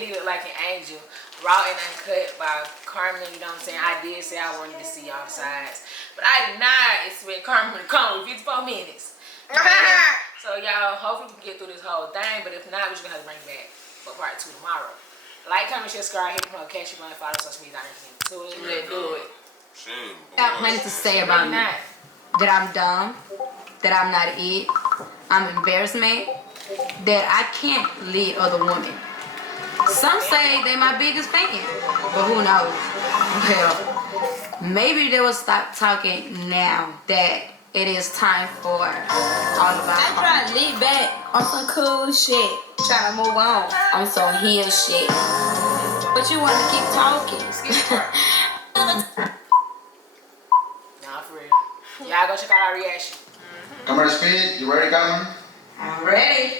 Diddy look like an angel. Raw and Uncut by Carmen, you know what I'm saying? I did say I wanted to see y'all sides. But I did not expect Carmen to come with 54 minutes. So y'all, hopefully we can get through this whole thing. But if not, we're just going to have to bring it back for part 2 tomorrow. Like, comment, share, subscribe, hit the notification button, follow social media, let's do it. I have plenty to say about me. That I'm dumb, that I'm not it, I'm embarrassment, that I can't lead other women. Some say they're my biggest fan, but who knows? Well, maybe they will stop talking now that it is time for all of our I try to lead back on some cool shit, trying to move on some heel shit. But you want to keep talking. Nah, for real. Y'all go check out our reaction. Camera speed, you ready, Carmen? I'm ready.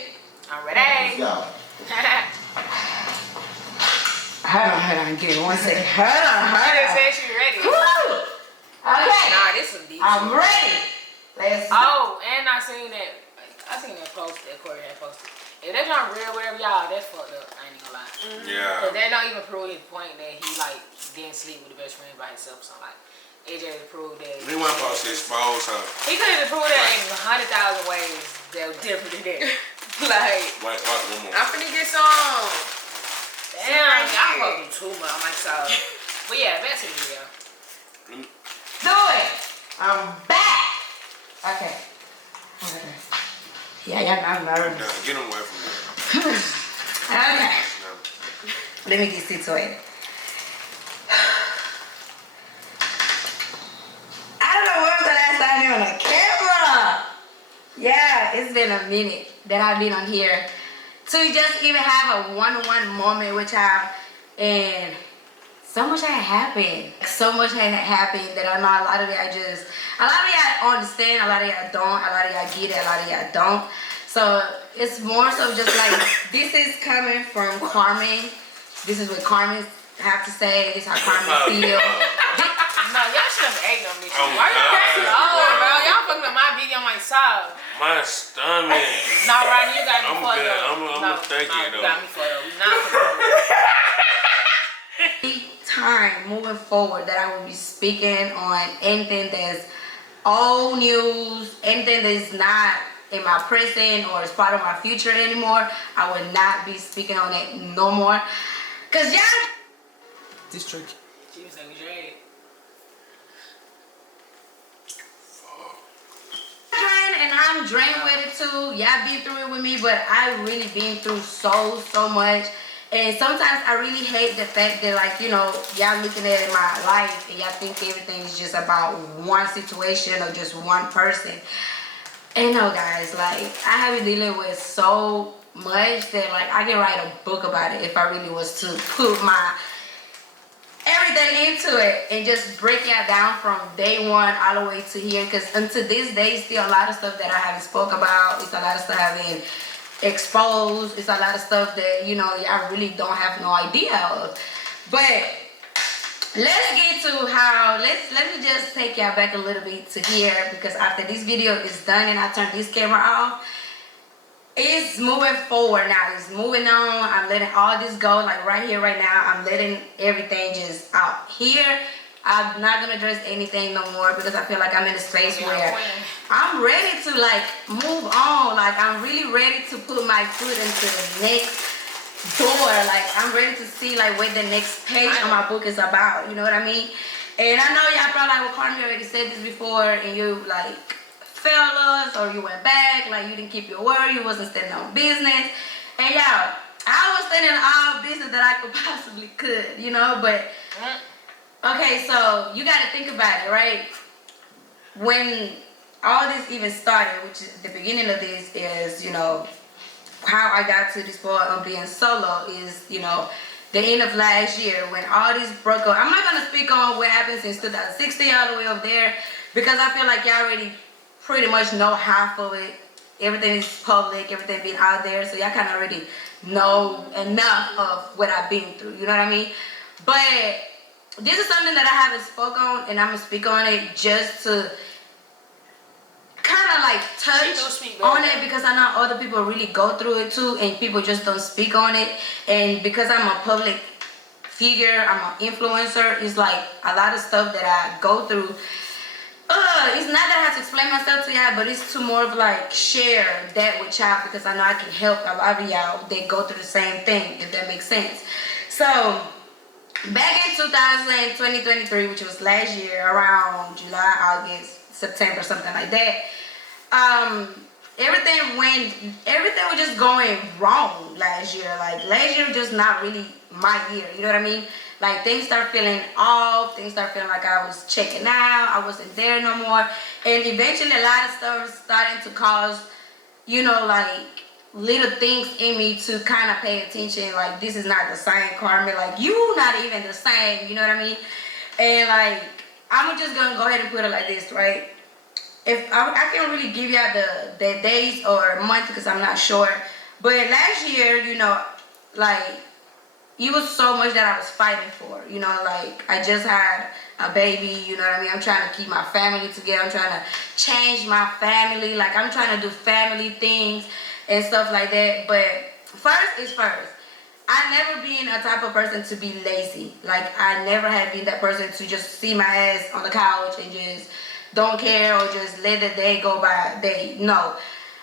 I'm ready. Go. Hold on, give me 1 second. Hold on. She just said she ready. Woo! Okay. Nah, this was deep. I'm ready. Let's Oh, and I seen that post that Corey had posted. If that's not real, whatever, y'all, that's fucked up. I ain't gonna lie. Yeah. But that don't even prove his point that he like didn't sleep with the best friend by himself. So like, it just proved that. He wasn't supposed to expose her. He could have proved that in 100,000 ways that was different than that. Like, Wait, one more. I'm finna get some. Damn, y'all fucking too much on myself. But yeah, back to the video. do it. I'm back. Okay. Yeah, y'all know I'm nervous. No, get him away from me. Okay. No. Let me get situated. I don't know when was the last time you on the camera. Yeah, it's been a minute that I've been on here to just even have a one-on-one moment with y'all, and so much had happened. So much had happened that I know a lot of y'all understand, a lot of y'all don't, a lot of y'all get it, a lot of y'all don't. So it's more so just like, this is coming from Carmen. This is what Carmen have to say. This is how Carmen feel. No, y'all should have egged on me. Why y'all cracking up, bro? Y'all fucking up my video on my side. My stomach. No, Rodney, you got me I'm fucked good. up. I'm gonna take it, You though. got me fucked up. We not fucked up. Time moving forward that I will be speaking on anything that's old news, anything that's not in my present or is part of my future anymore. I will not be speaking on it no more. Cause y'all This tricky. She was saying, Jade. and I'm drained with it too. Y'all been through it with me, but I really been through so much. And sometimes I really hate the fact that, like, you know, y'all looking at my life and y'all think everything is just about one situation or just one person. And no, guys, like, I have been dealing with so much that, like, I can write a book about it if I really was to put my everything into it and just break it down from day one all the way to here. Because until this day, still a lot of stuff that I haven't spoke about. It's a lot of stuff I haven't exposed. It's a lot of stuff that, you know, y'all really don't have no idea of. But let's get to how, let me just take y'all back a little bit to here, because after this video is done and I turn this camera off, it's moving forward now. It's moving on. I'm letting all this go, like right here, right now. I'm letting everything just out here. I'm not gonna address anything no more because I feel like I'm in a space where I'm ready to like move on. Like I'm really ready to put my foot into the next door. Like I'm ready to see like what the next page of my book is about. You know what I mean? And I know y'all probably like, well, Carmen already said this before, and you like failed us or you went back, like you didn't keep your word, you wasn't standing on business. And y'all, I was standing on all business that I could possibly could, you know, but okay, so you got to think about it, right? When all this even started, which is the beginning of this is, you know, how I got to this point of being solo is, you know, the end of last year when all this broke up. I'm not going to speak on what happened since 2016 all the way up there because I feel like y'all already pretty much know half of it. Everything is public, everything being out there, so y'all kind of already know enough of what I've been through, you know what I mean? But this is something that I haven't spoke on, and I'm gonna speak on it just to kind of like touch on it because I know other people really go through it too, and people just don't speak on it. And because I'm a public figure, I'm an influencer, it's like a lot of stuff that I go through. It's not that I have to explain myself to y'all, but it's to more of like share that with y'all because I know I can help a lot of y'all that go through the same thing, if that makes sense. So back in 2023, which was last year, around July, August, September, something like that, everything was just going wrong last year. Like last year was just not really my year, you know what I mean? Like things start feeling off, things start feeling like I was checking out, I wasn't there no more. And eventually a lot of stuff starting to cause, you know, like little things in me to kind of pay attention. Like this is not the same Carmen, like you not even the same, you know what I mean? And like, I'm just gonna go ahead and put it like this, right? If I can't really give y'all the days or month because I'm not sure. But last year, you know, like it was so much that I was fighting for, you know, like I just had a baby, you know what I mean? I'm trying to keep my family together. I'm trying to change my family. Like I'm trying to do family things and stuff like that. But first is first. I never been a type of person to be lazy. Like I never had been that person to just see my ass on the couch and just don't care or just let the day go by day. No.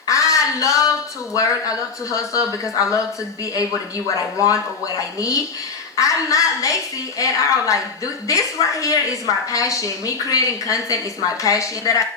I love to work. I love to hustle because I love to be able to get what I want or what I need. I'm not lazy at all. Like this right here is my passion. Me creating content is my passion that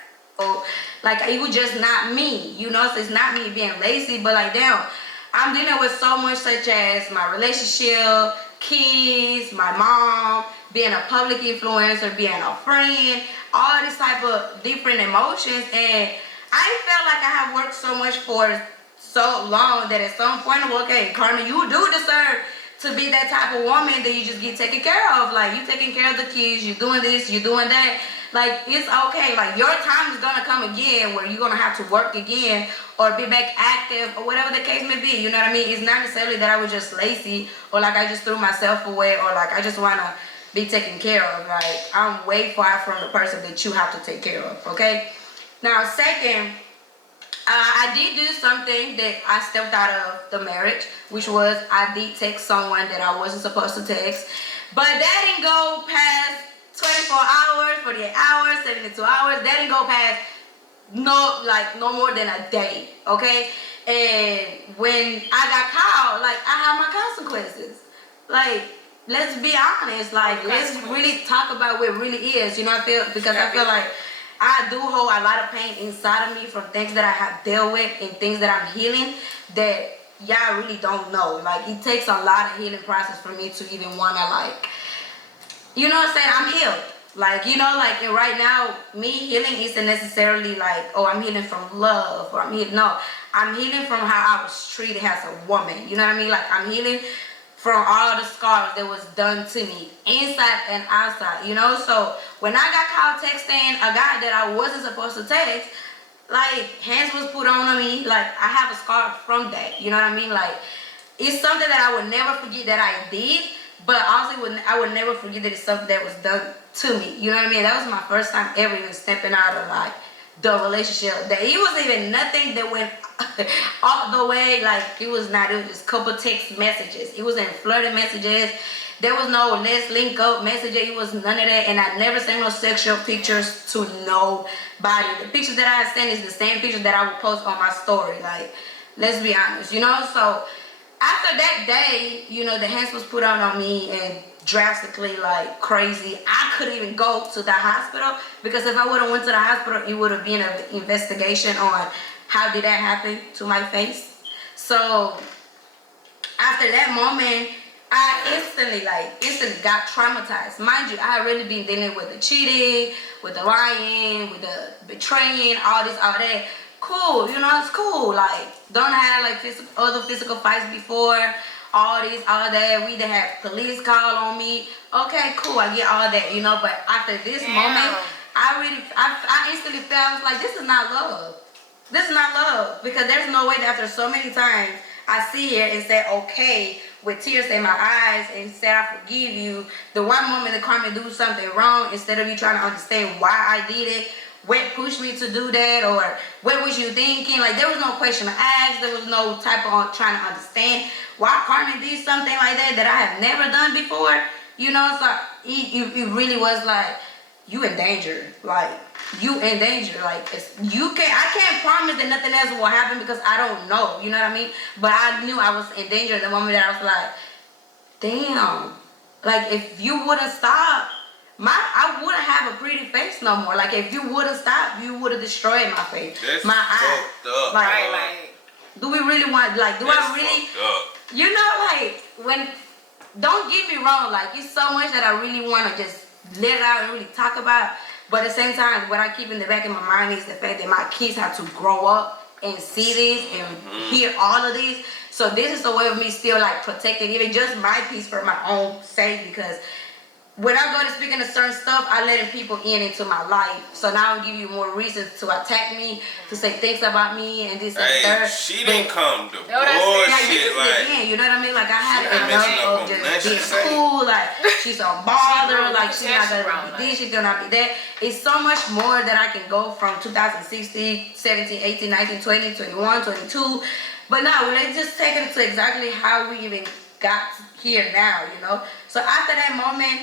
like it was just not me, you know. So it's not me being lazy, but like damn, I'm dealing with so much, such as my relationship, kids, my mom, being a public influencer, being a friend, all this type of different emotions. And I felt like I have worked so much for so long that at some point, okay, Carmen, you do deserve to be that type of woman that you just get taken care of. Like you taking care of the kids, you doing this, you doing that. Like it's okay. Like your time is gonna come again where you're gonna have to work again or be back active or whatever the case may be. You know what I mean? It's not necessarily that I was just lazy or like I just threw myself away or like I just wanna be taken care of. Like I'm way far from the person that you have to take care of. Okay. Now, second, I did do something that I stepped out of the marriage, which was I did text someone that I wasn't supposed to text. But that didn't go past 24 hours, 48 hours, 72 hours. That didn't go past no more than a day, okay? And when I got caught, like, I have my consequences. Like, let's be honest. Like, let's really talk about what it really is, you know, I feel like I do hold a lot of pain inside of me from things that I have dealt with and things that I'm healing that y'all really don't know. Like, it takes a lot of healing process for me to even want to, like, you know what I'm saying? I'm healed. Like, you know, like, and right now, me healing isn't necessarily like, oh, I'm healing from love or I'm healing. No, I'm healing from how I was treated as a woman. You know what I mean? Like, I'm healing from all the scars that was done to me inside and outside, you know. So when I got caught texting a guy that I wasn't supposed to text, like hands was put on me. Like I have a scar from that, you know what I mean. Like it's something that I would never forget that I did, but also I would never forget that it's something that was done to me, you know what I mean. That was my first time ever even stepping out of like the relationship. That it was even nothing that went all the way, like it was just a couple text messages. It wasn't flirting messages. There was no let's link up messages. It was none of that. And I never sent no sexual pictures to nobody. The pictures that I sent is the same pictures that I would post on my story. Like, let's be honest, you know. So after that day, you know, the hands was put on me and drastically like crazy. I couldn't even go to the hospital because if I would have went to the hospital, it would have been an investigation on how did that happen to my face. So after that moment, I instantly got traumatized. Mind you, I had really been dealing with the cheating, with the lying, with the betraying, all that. Cool, you know, it's cool. Like, don't have like other physical fights before, all that. We done had police call on me. Okay, cool, I get all that, you know. But after this moment, I instantly felt, I was like, this is not love. This is not love, because there's no way that after so many times I sit here and say, okay, with tears in my eyes and say I forgive you, the one moment that Carmen do something wrong, instead of you trying to understand why I did it, what pushed me to do that, or what was you thinking? Like, there was no question to ask. There was no type of trying to understand why Carmen did something like that I have never done before. You know, so it really was like, you in danger. Like, you in danger. Like, I can't promise that nothing else will happen because I don't know. You know what I mean? But I knew I was in danger the moment that I was like, damn. Like, if you wouldn't stop, I wouldn't have a pretty face no more. Like, if you wouldn't stop, you would have destroyed my face. That's my eye. Up, like, do we really want, like, do I really, you know, like, when, don't get me wrong, like, it's so much that I really want to just let it out and really talk about. But at the same time, what I keep in the back of my mind is the fact that my kids have to grow up and see this and hear all of this. So this is a way of me still like protecting even just my peace for my own sake, because when I go to speaking to certain stuff, I letting people into my life. So now I'm giving you more reasons to attack me, to say things about me and this and that. She didn't come to bullshit. Like, you know what I mean? Like, I had enough of just being cool. Like, she's a baller. Like, she's not gonna be this, she's gonna be that. It's so much more that I can go from 2016, 17, 18, 19, 20, 21, 22. But now, let's just take it to exactly how we even got here now, you know? So after that moment,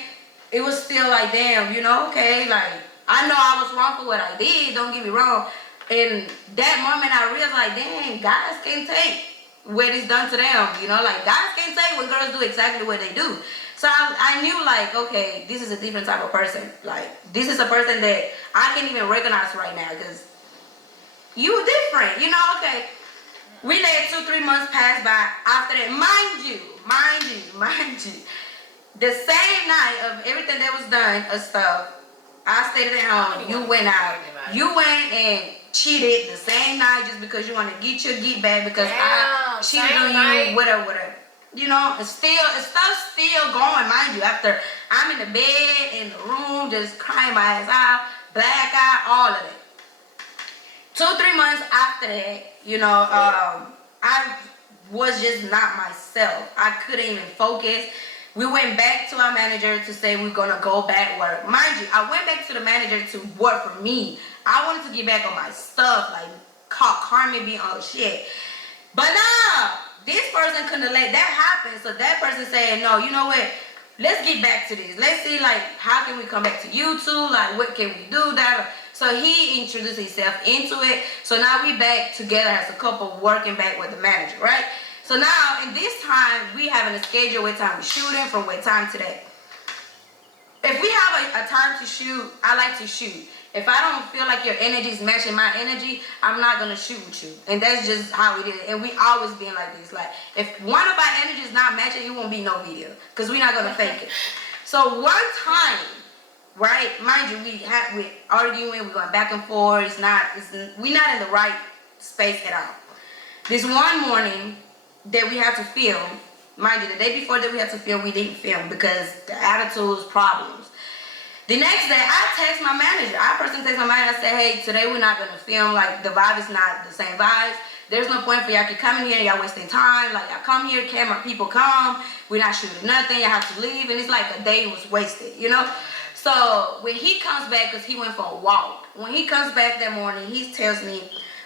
it was still like, damn, you know, okay, like, I know I was wrong for what I did, don't get me wrong. And that moment I realized, like, dang, guys can't take what is done to them, you know, like, guys can't take when girls do exactly what they do. So I knew, like, okay, this is a different type of person. Like, this is a person that I can't even recognize right now, because you different, you know, okay. We let 2-3 months pass by. After that, mind you, the same night of everything that was done of stuff, I stayed at home. You went out. You went and cheated the same night just because you want to get your get back because I cheated on you, whatever. You know, it's stuff still going, mind you. After I'm in the bed, in the room, just crying my ass out, black eye, all of it. 2-3 months after that, you know, I was just not myself. I couldn't even focus. We went back to our manager to say we're going to go back work. Mind you, I went back to the manager to work for me. I wanted to get back on my stuff, like call Carmen be on shit. But nah, this person couldn't let that happen. So that person said, no, you know what? Let's get back to this. Let's see, like, how can we come back to YouTube? Like, what can we do? That. So he introduced himself into it. So now we back together as a couple working back with the manager, right? So now, in this time, we having a schedule what time we're shooting from what time to that. If we have a time to shoot, I like to shoot. If I don't feel like your energy is matching my energy, I'm not going to shoot with you. And that's just how it is. And we always been like this. Like, if one of our energy is not matching, it won't be no video. Because we're not going to fake it. So one time, right, mind you, we're arguing, we're going back and forth. We're not in the right space at all. This one morning that we had to film, mind you, the day before that we had to film, we didn't film because the attitudes, problems. The next day, I text my manager. I personally text my manager. I said, hey, today we're not going to film. Like, the vibe is not the same vibes. There's no point for y'all keep coming here. Y'all wasting time. Like, y'all come here, camera people come. We're not shooting nothing. Y'all have to leave. And it's like a day was wasted, you know? So, when he comes back, because he went for a walk. When he comes back that morning, he tells me,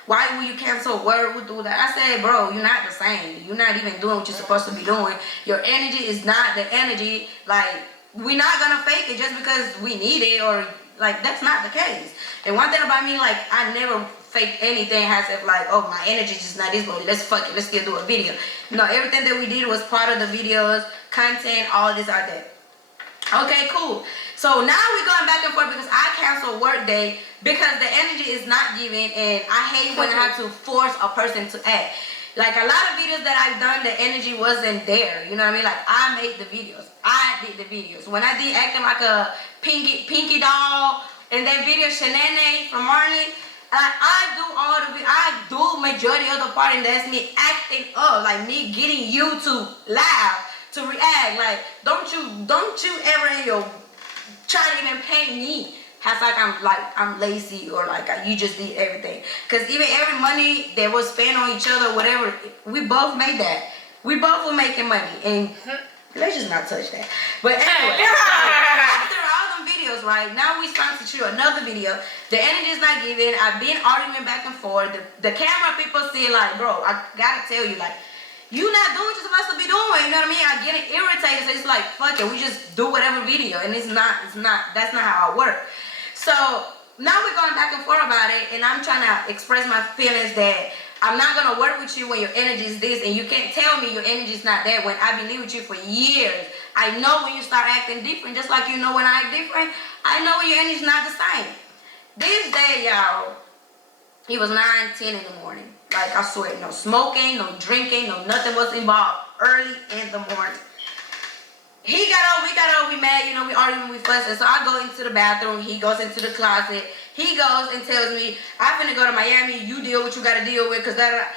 why will you cancel work? We'll do that. I said, bro, you're not the same. You're not even doing what you're supposed to be doing. Your energy is not the energy, like, we're not gonna fake it just because we need it, or like that's not the case. And one thing about me, like, I never fake anything as if like, oh, my energy just not this, but let's fuck it, let's still do a video. No, everything that we did was part of the videos, content, all this out there. Okay, cool. So now we're going back and forth because I canceled work day because the energy is not given, and I hate when I have to force a person to act. Like, a lot of videos that I've done, the energy wasn't there. You know what I mean? Like, I made the videos. I did the videos. When I did acting like a pinky doll in that video, Shenane from Marley, I do majority of the part, and that's me acting up. Like, me getting you to laugh, to react. Like, don't you ever in your try to even pay me has like I'm lazy, or like you just did everything. Because even every money that was spent on each other, whatever, we both made that. We both were making money, and let's just not touch that. But anyway, so after all them videos, videos, right? Now we starting to shoot another video. The energy is not giving. I've been arguing back and forth. The camera people see like, bro, I gotta tell you, like, you not doing what you're supposed to be doing. You know what I mean? I get irritated. So it's like, fuck it, we just do whatever video, and that's not how I work. So now we're going back and forth about it, and I'm trying to express my feelings that I'm not gonna work with you when your energy is this, and you can't tell me your energy is not that when I've been living with you for years. I know when you start acting different, just like you know when I act different. I know when your energy is not the same. This day, y'all, it was 9:10 in the morning. Like, I swear, no smoking, no drinking, no nothing was involved early in the morning. We got over, we mad, you know, we arguing, we fussing. So I go into the bathroom, he goes into the closet. He goes and tells me, I'm finna go to Miami, you deal what you gotta deal with, cause that.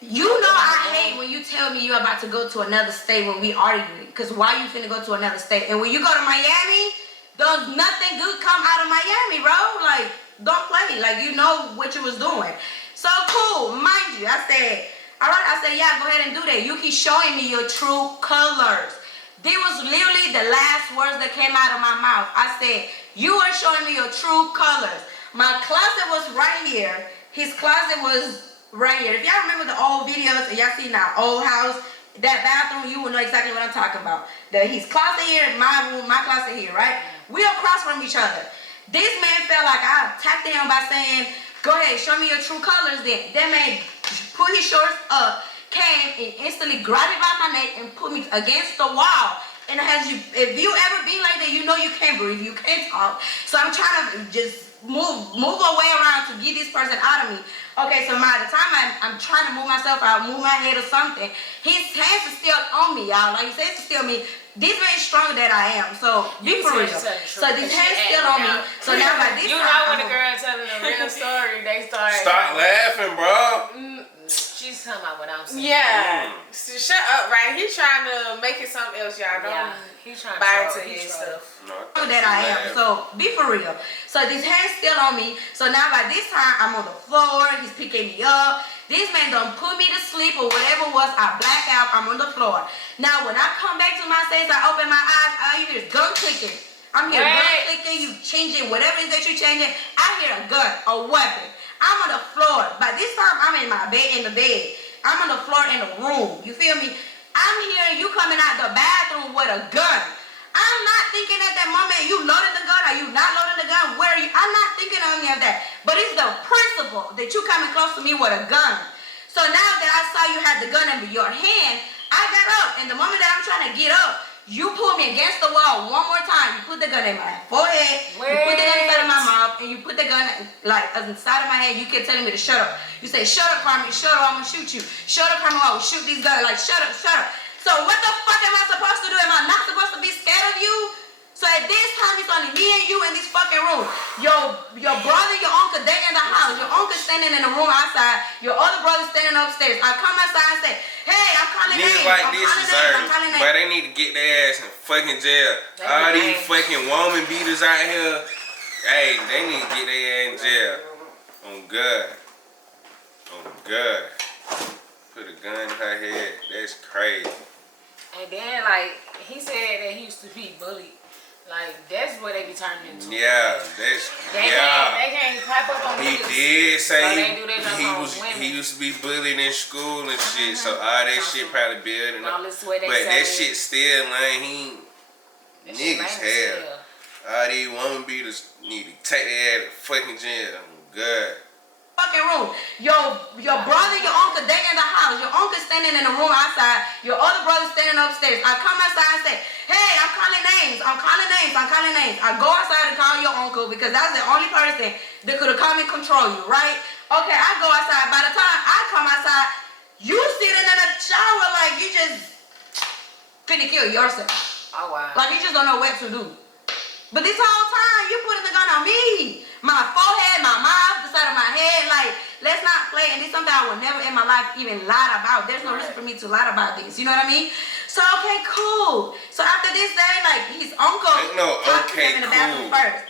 You know I hate when you tell me you're about to go to another state when we arguing. Cause why you finna go to another state? And when you go to Miami, does nothing good come out of Miami, bro. Like, don't play. Like, you know what you was doing. So cool, mind you. I said, all right, I said, yeah, go ahead and do that. You keep showing me your true colors. This was literally the last words that came out of my mouth. I said, you are showing me your true colors. My closet was right here. His closet was right here. If y'all remember the old videos, y'all seen our old house, that bathroom, you will know exactly what I'm talking about. His closet here, my room, my closet here, right? We across from each other. This man felt like I attacked him by saying, go ahead, show me your true colors then. That man put his shorts up, came and instantly grabbed me by my neck and put me against the wall. And if you ever been like that, you know you can't breathe, you can't talk. So I'm trying to just move away around to get this person out of me. Okay, so by the time I'm trying to move myself out, move my head or something, his hands are still on me, y'all. Like, his hands are still on me. This man is stronger than I am, so be for real. So these hands still on me. So now by this time, you know when the girl telling a real story, they stop laughing, bro. She's talking about what I'm saying. Yeah. So shut up, right? He's trying to make it something else, y'all. Don't he's trying buy to into his stuff. That I am. So be for real. So these hands still on me. So now by this time I'm on the floor. He's picking me up. This man done put me to sleep or whatever it was. I black out. I'm on the floor. Now when I come back to my senses, I open my eyes. I hear gun clicking. I'm hearing gun clicking. You changing whatever it is that you changing. I hear a gun, a weapon. I'm on the floor. By this time, I'm in my bed, I'm on the floor in the room. You feel me? I'm hearing you coming out the bathroom with a gun. I'm not thinking at that moment, you loading the gun, are you not loading the gun? Where are you? I'm not thinking of any of that. But it's the principle that you coming close to me with a gun. So now that I saw you had the gun in your hand, I got up. And the moment that I'm trying to get up, you pull me against the wall one more time. You put the gun in my forehead. You put the gun inside of my mouth. And you put the gun like inside of my head. You kept telling me to shut up. You say, shut up, Carmen. Shut up, I'm going to shoot you. Shut up, Carmen. I will shoot these guys. Like, shut up, shut up. So what the fuck am I supposed to do? Am I not supposed to be scared of you? So at this time, it's only me and you in this fucking room. Your brother, your uncle, they in the house. Your uncle standing in the room outside. Your other brother standing upstairs. I come outside and say, hey, I'm calling names. Niggas like this deserve it. But they need to get their ass in fucking jail. All these fucking woman beaters out here, hey, they need to get their ass in jail. On God. On God. Put a gun in her head. That's crazy. And then, like, he said that he used to be bullied. Like, that's what they be turning into. Yeah, that's, they can't pipe up on he niggas. Did say so he used to be bullied in school and shit, so all that shit probably building up. But that shit still lame. Niggas hell. All these woman beaters need to take their ass to fucking jail. Good. Fucking room. Your brother, your uncle, they in the house. Your uncle standing in the room outside. Your other brother standing upstairs. I come outside and say, hey, I'm calling names. I'm calling names. I go outside and call your uncle because that's the only person that could have come and control you, right? Okay, I go outside. By the time I come outside, you sitting in a shower like you just finna kill yourself. Oh, wow. Like you just don't know what to do. But this whole time, you putting the gun on me. My forehead, my mouth, the side of my head. Like, let's not play. And this is something I would never in my life even lie about. There's no reason for me to lie about this. You know what I mean? So, okay, cool. So, after this day, like, his uncle talked to him in the bathroom first.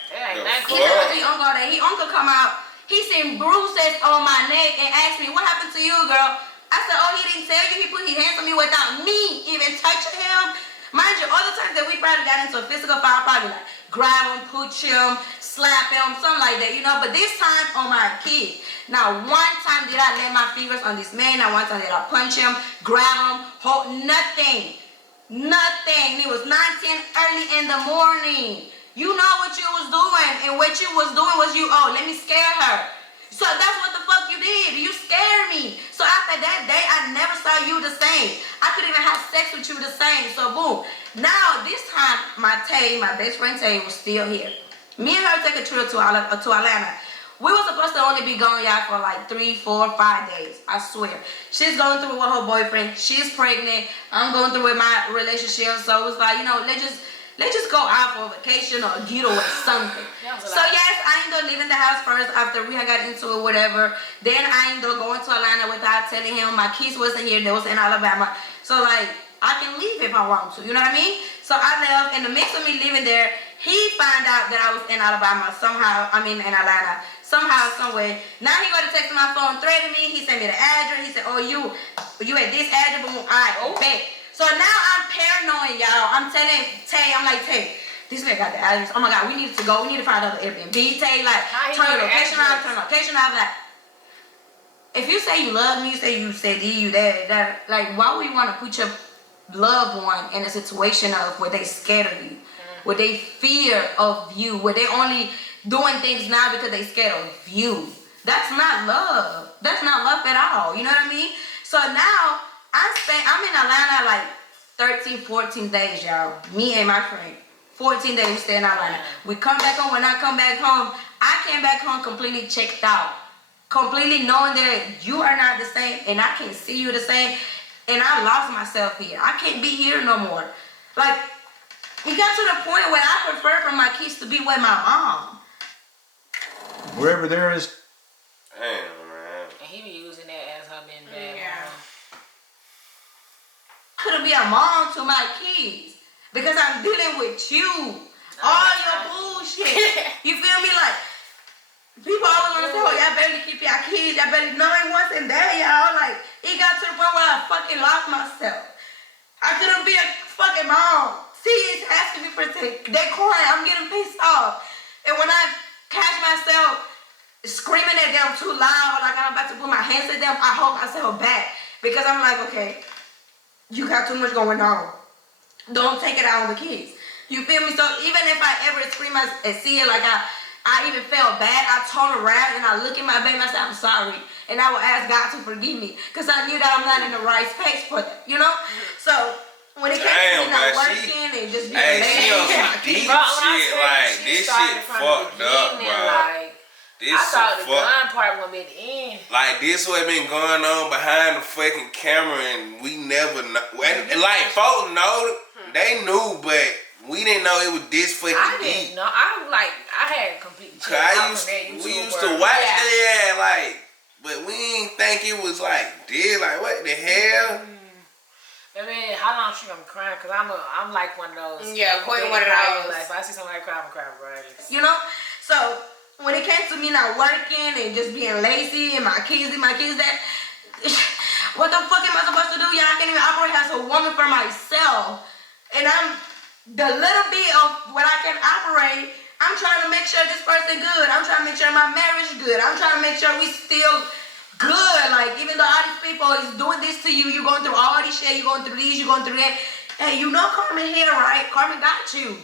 He talked to his uncle all day. His uncle come out. He seen bruises on my neck and asked me, what happened to you, girl? I said, oh, he didn't tell you. He put his hands on me without me even touching him. Mind you, other times that we probably got into a physical fight, probably like grab him, put him, slap him, something like that, you know. But this time on my kid, now one time did I lay my fingers on this man, now one time did I punch him, grab him, hold, nothing. Nothing. It was 9, 10 early in the morning. You know what you was doing, and what you was doing was let me scare her. So that's what the fuck you did. You scared me. So after that day, I never saw you the same. I couldn't even have sex with you the same. So boom. Now this time, my best friend Tay was still here. Me and her take a trip to Atlanta. We were supposed to only be going out for like 3, 4, 5 days. I swear. She's going through it with her boyfriend. She's pregnant. I'm going through with my relationship. So it was like, let's just go out for a vacation or a getaway, something. So yes, I ended up leaving the house first after we had got into it, whatever. Then I ended up going to Atlanta without telling him. My kids wasn't here. They was in Alabama. So like, I can leave if I want to. You know what I mean? So I left. In the mix of me leaving there, he found out that I was in Alabama somehow. In Atlanta. Somehow, someway. Now he got to text my phone, threatened me. He sent me the address. He said, oh, you at this address? Boom. All right, bet. So now I'm paranoid, y'all. I'm telling Tay, I'm like, Tay, this man got the address. Oh my God, we need to go. We need to find another Airbnb. Tay, like, turn the location off, Like, if you say you love me, you say you that, like, why would you want to put your loved one in a situation of where they scared of you, where they fear of you, where they only doing things now because they scared of you? That's not love. That's not love at all. You know what I mean? So now I'm in Atlanta like 13, 14 days, y'all. Me and my friend. 14 days we stay in Atlanta. We come back home. When I come back home, I came back home completely checked out. Completely knowing that you are not the same and I can't see you the same. And I lost myself here. I can't be here no more. Like, it got to the point where I prefer for my kids to be with my mom. Wherever there is. Damn, man. And he be using that as her being bad. Yeah. I couldn't be a mom to my kids because I'm dealing with you. All your bullshit. You feel me? Like, people always want to say, oh, y'all better keep your kids. Y'all better know it wasn't there, y'all. Like, it got to the point where I fucking lost myself. I couldn't be a fucking mom. See, it's asking me for things. They crying. I'm getting pissed off. And when I catch myself screaming at them too loud, like I'm about to put my hands at them, I hold myself back because I'm like, okay, you got too much going on. Don't take it out on the kids. You feel me? So even if I ever scream and see it, like I even felt bad, I turn around and I look at my baby and I say, I'm sorry. And I will ask God to forgive me because I knew that I'm not in the right space for that, you know? So when it came to me not working and just being she on some deep shit, like, this shit fucked up, bro. Like, This I thought the fuck. gun part was gonna be at the end. Like, this what been going on behind the fucking camera, and we never know. And like, folks know, they knew, but we didn't know it was this fucking I deep. didn't know. I had completely checked out from that We YouTube used to world. watch that, like, but we didn't think it was like this. Like, what the hell? I mean, how long she gonna be crying? Cause I'm like one of those. Yeah, quite one of those. Like, if I see somebody cry, I'm crying regardless. You know? So when it came to me not working and just being lazy and my kids that, what the fuck am I supposed to do? Yeah, I can't even operate as a woman for myself. And I'm the little bit of what I can operate, I'm trying to make sure this person good. I'm trying to make sure my marriage good. I'm trying to make sure we still good. Like, even though all these people is doing this to you, you're going through all this shit, you're going through this, you're going through that. Hey, you know Carmen here, right? Carmen got you.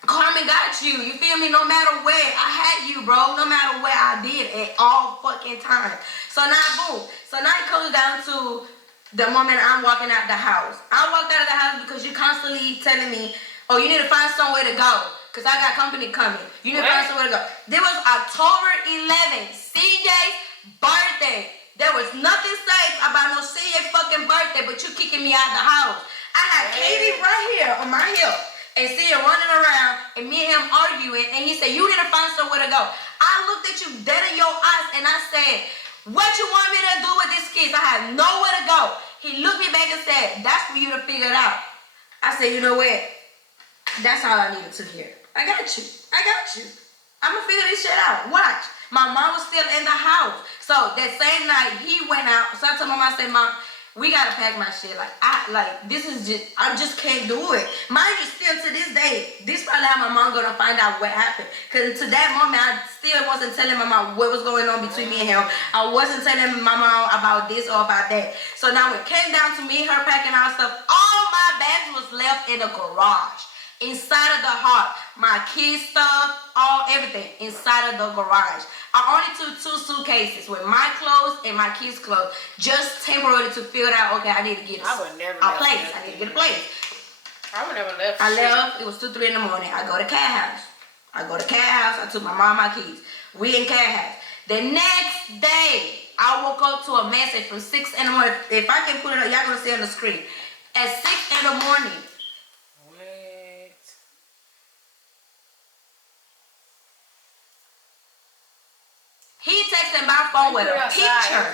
Carmen got you. You feel me? No matter where. I had you, bro. No matter where I did at all fucking time. So now, boom. So now it comes down to the moment I'm walking out the house. I walked out of the house because you're constantly telling me, oh, you need to find somewhere to go. Because I got company coming. You need to find somewhere to go. There was October 11th, CJ's birthday. There was nothing safe about no CJ fucking birthday, but you kicking me out of the house. I had Katie right here on my hip. And see her running around and me and him arguing, and he said, you need to find somewhere to go. I looked at you dead in your eyes and I said, what you want me to do with this kid? I had nowhere to go. He looked me back and said, that's for you to figure it out. I said, you know what? That's all I needed to hear. I got you. I'm gonna figure this shit out. Watch. My mom was still in the house. So that same night he went out. So I told my mom, I said, Mom, we gotta pack my shit. This is just, I just can't do it. Mind you, still to this day, this probably how my mom gonna find out what happened. Cause to that moment, I still wasn't telling my mom what was going on between me and him. I wasn't telling my mom about this or about that. So now when it came down to me, her packing our stuff, all my bags was left in the garage. Inside of the heart, my kids' stuff, everything inside of the garage. I only took 2 suitcases with my clothes and my kids' clothes, just temporarily to figure out, okay, I need to get I would never a place. I need to get a place. I would never left. I left. It was 2, 3 in the morning. I go to cat house. I took my mom and my keys. We in cat house. The next day, I woke up to a message from 6 in the morning. If I can put it up, y'all gonna see on the screen. At 6 in the morning. He texted my phone with a picture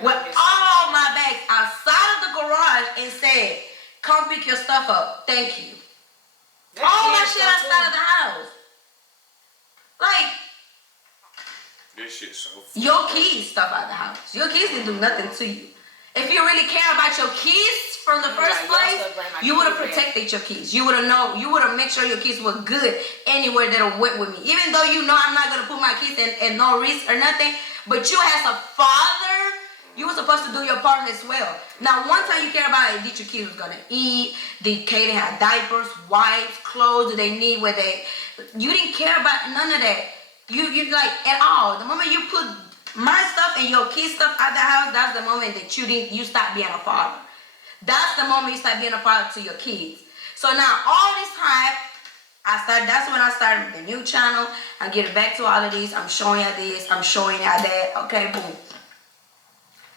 with all my bags outside of the garage and said, come pick your stuff up. Thank you. All my shit outside of the house. Like, this shit so funny. Your kids stuff out the house. Your kids didn't do nothing to you. If you really care about your kids from the first place, you would have protected your kids. You would have known. You would have made sure your kids were good anywhere that went with me. Even though you know I'm not gonna put my kids in no risk or nothing, but you as a father, you were supposed to do your part as well. Now, one time you care about it, did your kids was gonna eat? Did Kaden have diapers, wipes, clothes? Do they need where they? You didn't care about none of that. You like at all. The moment you put my stuff and your kids' stuff at the house, that's the moment that you stop being a father. That's the moment you start being a father to your kids. So now all this time, that's when I started the new channel. I'm getting back to all of these. I'm showing you this. I'm showing you that. Okay, boom.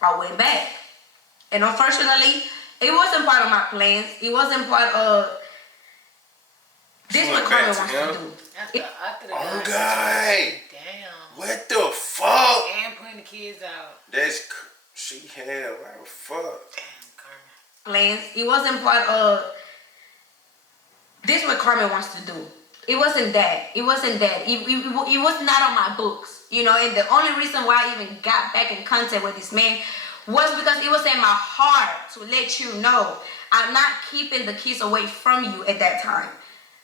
I went back. And unfortunately, it wasn't part of my plans. It wasn't part of this what Carmen wants to do. Oh, God. Damn. What the fuck? And putting the kids out. She had, what the fuck? Damn, Carmen. Plans. It wasn't part of this what Carmen wants to do. It wasn't that. It wasn't that. It was not on my books. You know, and the only reason why I even got back in contact with this man was because it was in my heart to let you know I'm not keeping the kids away from you at that time.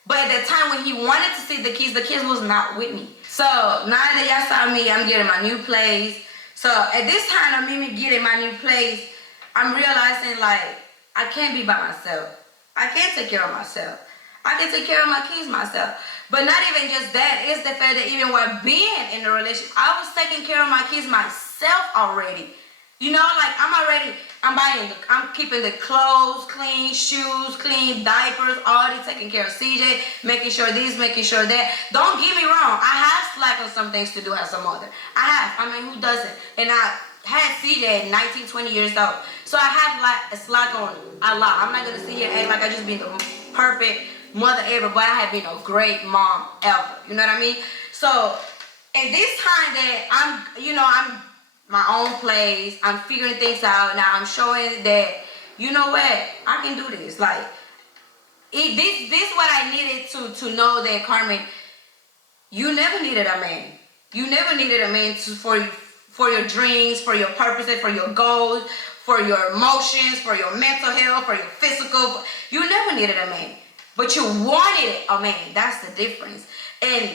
But at the time when he wanted to see the kids was not with me. So now that y'all saw me, I'm getting my new place. So at this time of me getting my new place, I'm realizing like I can't be by myself. I can't take care of myself. I can take care of my kids myself. But not even just that, it's the fact that even while being in the relationship, I was taking care of my kids myself already. You know, like I'm keeping the clothes clean, shoes clean, diapers, already taking care of CJ, making sure this, making sure that. Don't get me wrong, I have slack on some things to do as a mother. I mean, who doesn't? And I had CJ at 19, 20 years old. So I have like a slack on a lot. I'm not going to sit here and act like I just been the perfect mother ever, but I have been a great mom ever. You know what I mean? So at this time that I'm my own place, I'm figuring things out. Now I'm showing that, you know what, I can do this. Like, this what I needed to know that, Carmen, you never needed a man. You never needed a man for your dreams, for your purposes, for your goals, for your emotions, for your mental health, for your physical. You never needed a man. But you wanted a man. That's the difference. And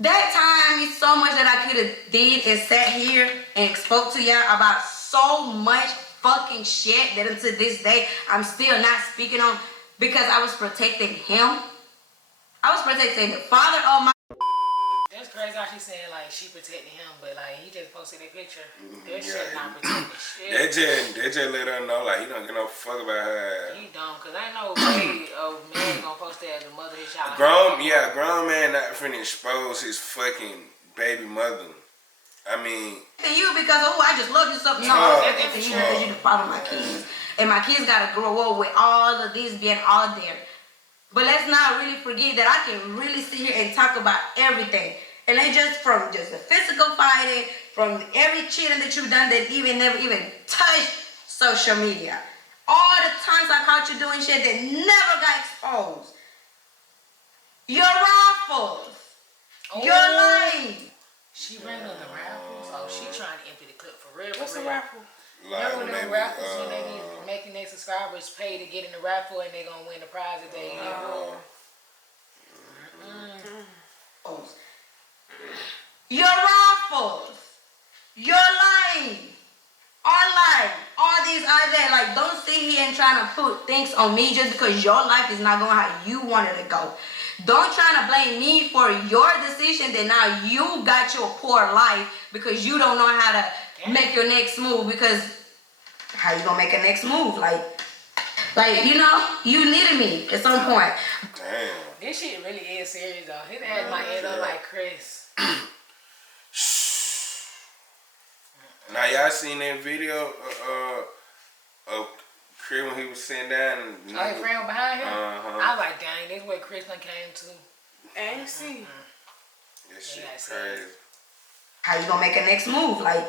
that time is so much that I could have did and sat here and spoke to y'all about so much fucking shit that until this day I'm still not speaking on because I was protecting him. I was protecting the father of my. That's crazy how she saying like she protected him, but like he just posted that picture. That shit not protecting shit. They just let her know like he don't give no fuck about her. He don't, cause ain't no way a man gonna post that as the mother of his child. Grown man not finna expose his fucking baby mother. I mean, to you because I just love you so. No, it's to you because you the father of my kids, and my kids gotta grow up with all of this being all there. But let's not really forget that I can really sit here and talk about everything. And it's just from just the physical fighting, from every cheating that you've done that never even touched social media. All the times I caught you doing shit that never got exposed. Your raffles. Your lying. She ran on the raffles. Oh, she trying to empty the clip for real. What's the raffle? Like Remember when them they raffles when they be making their subscribers pay to get in the raffle and they gonna win the prize that they get. Your raffles, your life, our life, all these out there. Like, don't sit here and try to put things on me just because your life is not going how you wanted to go. Don't try to blame me for your decision that now you got your poor life because you don't know how to make your next move. Because how you gonna make a next move? Like you know, you needed me at some point. Damn. This shit really is serious though. His ass might end up like Chris. Now y'all seen that video of Chris when he was sitting down and Oh, his friend behind him? Uh-huh. I was like, dang, this is where Chris done came to. Ain't see. That shit crazy. How you gonna make a next move? Like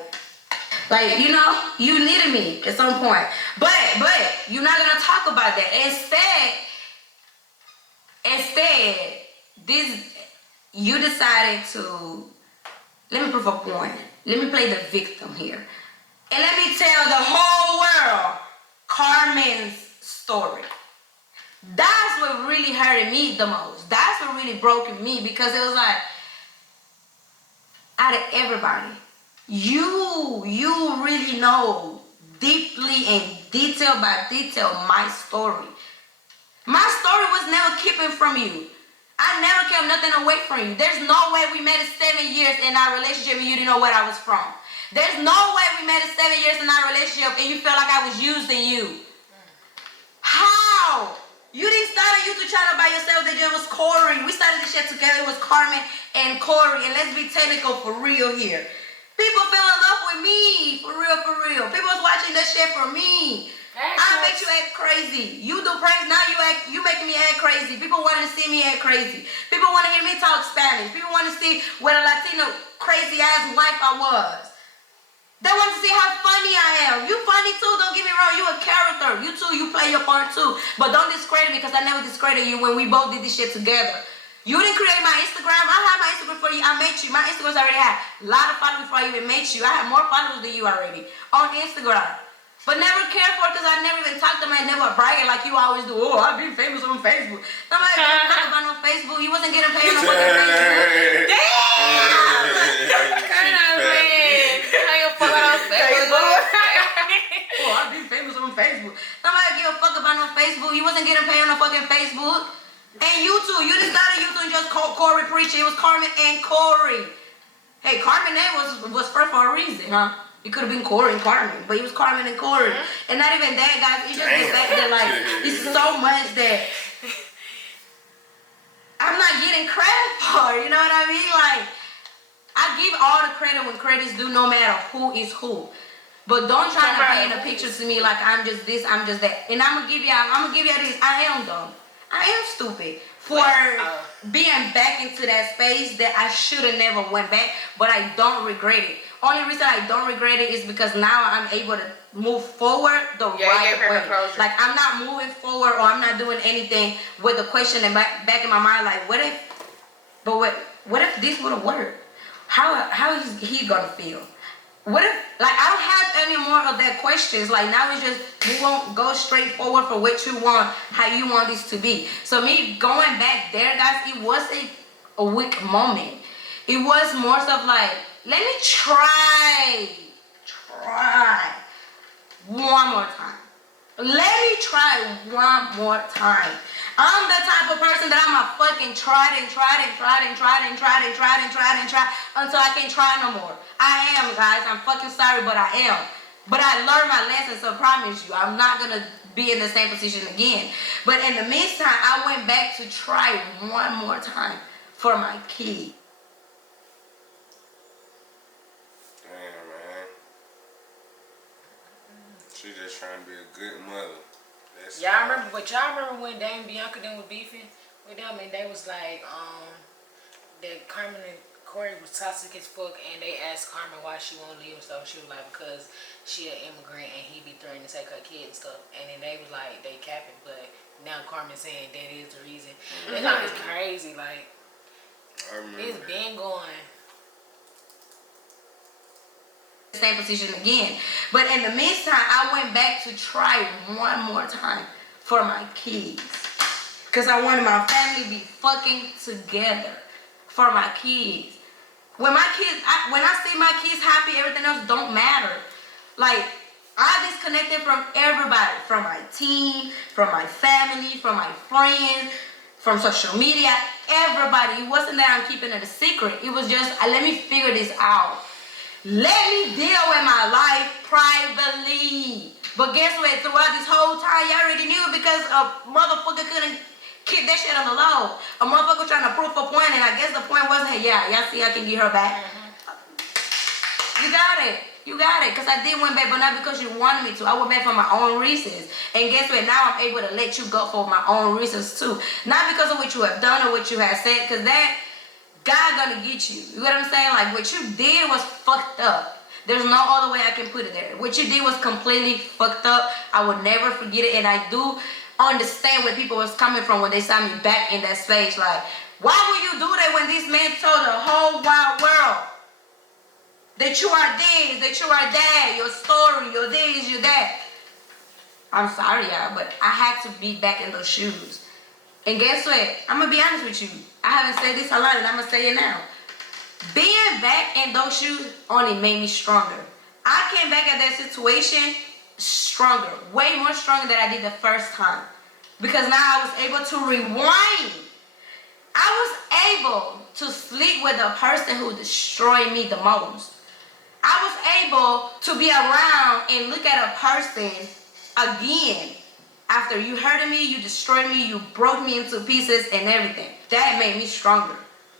you know, you needed me at some point. But you're not gonna talk about that. Instead, this you decided to let me prove a point. Let me play the victim here. And let me tell the whole world Carmen's story. That's what really hurted me the most. That's what really broke me because it was like, out of everybody, you really know deeply and detail by detail my story. My story was never keeping from you. I never kept nothing away from you. There's no way we made it 7 years in our relationship and you didn't know where I was from. There's no way we made it 7 years in our relationship and you felt like I was using you. How? You didn't start a YouTube channel by yourself. That it was Corey. We started this shit together. It was Carmen and Corey. And let's be technical for real here. People fell in love with me. For real, for real. People was watching that shit for me. I make you act crazy. You do praise, now you making me act crazy. People want to see me act crazy. People want to hear me talk Spanish. People want to see what a Latino crazy ass wife I was. They want to see how funny I am. You funny too, don't get me wrong. You a character. You too, you play your part too. But don't discredit me because I never discredited you when we both did this shit together. You didn't create my Instagram. I had my Instagram before you. I met you. My Instagram's already had a lot of followers before I even met you. I had more followers than you already on Instagram. But never cared for it because I never even talked to them and never bragging like you always do. Oh, I've been famous on Facebook. Nobody getting paid about no Facebook. You wasn't getting paid on fucking Facebook. Damn! Carmen! How you fuck on Facebook? Oh, I've been famous on Facebook. Nobody give a fuck about no Facebook. You wasn't getting paid on no fucking Facebook. And you too. You just started YouTube and just called Corey preaching. It was Carmen and Corey. Hey, Carmen name was first for a reason, huh? It could have been Corey and Carmen, but it was Carmen and Corey. And not even that, guys. It's just the fact that, like, it's so much that I'm not getting credit for. You know what I mean? Like, I give all the credit when credit's due, no matter who is who. But don't try to paint a picture to me like I'm just this, I'm just that. And I'm gonna give you this. I am dumb. I am stupid for being back into that space that I should have never went back, but I don't regret it. Only reason I don't regret it is because now I'm able to move forward the right way. Like, I'm not moving forward or I'm not doing anything with the question in back in my mind, like, what if this would have worked? How is he gonna feel? What if, like, I don't have any more of that questions. Like, now it's just, we won't go straight forward for what you want, how you want this to be. So me going back there, guys, it was a weak moment. It was more stuff like, let me try one more time. Let me try one more time. I'm the type of person that I'm a fucking try until I can't try no more. I am, guys. I'm fucking sorry, but I am. But I learned my lesson, so I promise you, I'm not gonna be in the same position again. But in the meantime, I went back to try one more time for my kid. Damn, man. She just trying to be a good mother. Y'all remember when Dame and Bianca them was beefing with them and they was like, that Carmen and Corey was toxic as fuck and they asked Carmen why she won't leave and stuff. She was like, because she an immigrant and he be threatening to take her kid and stuff. And then they was like, they capping, but now Carmen saying that is the reason. It's like, it's crazy, like, it's been going. same position again. But in the meantime, I went back to try one more time for my kids. Because I wanted my family to be fucking together for my kids. When my kids, when I see my kids happy, everything else don't matter. Like, I disconnected from everybody, from my team, from my family, from my friends, from social media, everybody. It wasn't that I'm keeping it a secret. It was just, let me figure this out. Let me deal with my life privately. But guess what? Throughout this whole time, you already knew because a motherfucker couldn't keep that shit on the low. A motherfucker trying to prove a point, and I guess the point wasn't, yeah, y'all see I can get her back. You got it. You got it. Because I did went back, but not because you wanted me to. I went back for my own reasons. And guess what? Now I'm able to let you go for my own reasons too. Not because of what you have done or what you have said, because that, God gonna get you. You know what I'm saying? Like, what you did was fucked up. There's no other way I can put it there. What you did was completely fucked up. I will never forget it. And I do understand where people was coming from when they saw me back in that space. Like, why would you do that when this man told the whole wide world that you are this, that you are that, your story, your this, your that? I'm sorry, y'all, but I had to be back in those shoes. And guess what? I'm going to be honest with you. I haven't said this a lot, and I'm going to say it now. Being back in those shoes only made me stronger. I came back at that situation stronger, way more stronger than I did the first time. Because now I was able to rewind. I was able to sleep with the person who destroyed me the most. I was able to be around and look at a person again. After you hurted me, you destroyed me, you broke me into pieces and everything. That made me stronger.